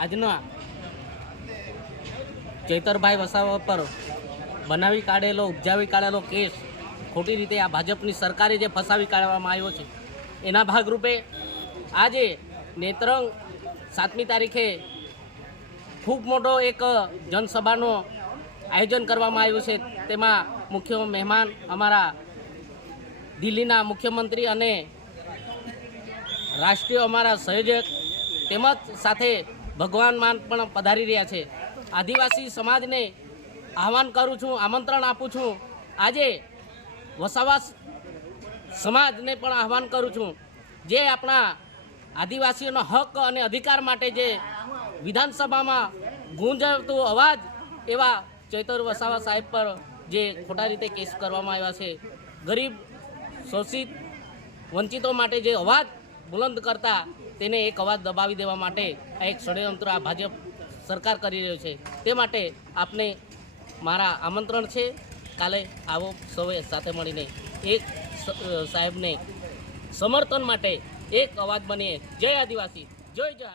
આજના ચૈતરભાઈ વસાવા પર બનાવી કાઢેલો, ઉપજાવી કાઢેલો કેસ ખોટી રીતે આ ભાજપની સરકારે જે ફસાવી કાઢવામાં આવ્યો છે. એના ભાગરૂપે આજે નેત્રંગ સાતમી તારીખે ખૂબ મોટો એક જનસભાનો આયોજન કરવામાં આવ્યું છે. તેમાં મુખ્ય મહેમાન અમારા દિલ્હીના મુખ્યમંત્રી અને રાષ્ટ્રીય અમારા સંયોજક તેમજ સાથે ભગવાન પણ પધારી રહ્યા છે. આદિવાસી સમાજને આહવાન કરું છું, આમંત્રણ આપું છું. આજે વસાવા સમાજને પણ આહવાન કરું છું. જે આપણા આદિવાસીઓનો હક અને અધિકાર માટે જે વિધાનસભામાં ગુંજવતો અવાજ એવા ચૈતર વસાવા સાહેબ પર જે ખોટા રીતે કેસ કરવામાં આવ્યા છે. ગરીબ, શોષિત, વંચિતો માટે જે અવાજ બુલંદ કરતા તેને એક અવાજ દબાવી દેવા માટે આ એક ષડયંત્ર આ ભાજપ સરકાર કરી રહ્યો છે. તે માટે આપને મારા આમંત્રણ છે. કાલે આવો સૌએ સાથે મળીને એક સાહેબને સમર્થન માટે એક અવાજ બનીએ. જય આદિવાસી. જય જય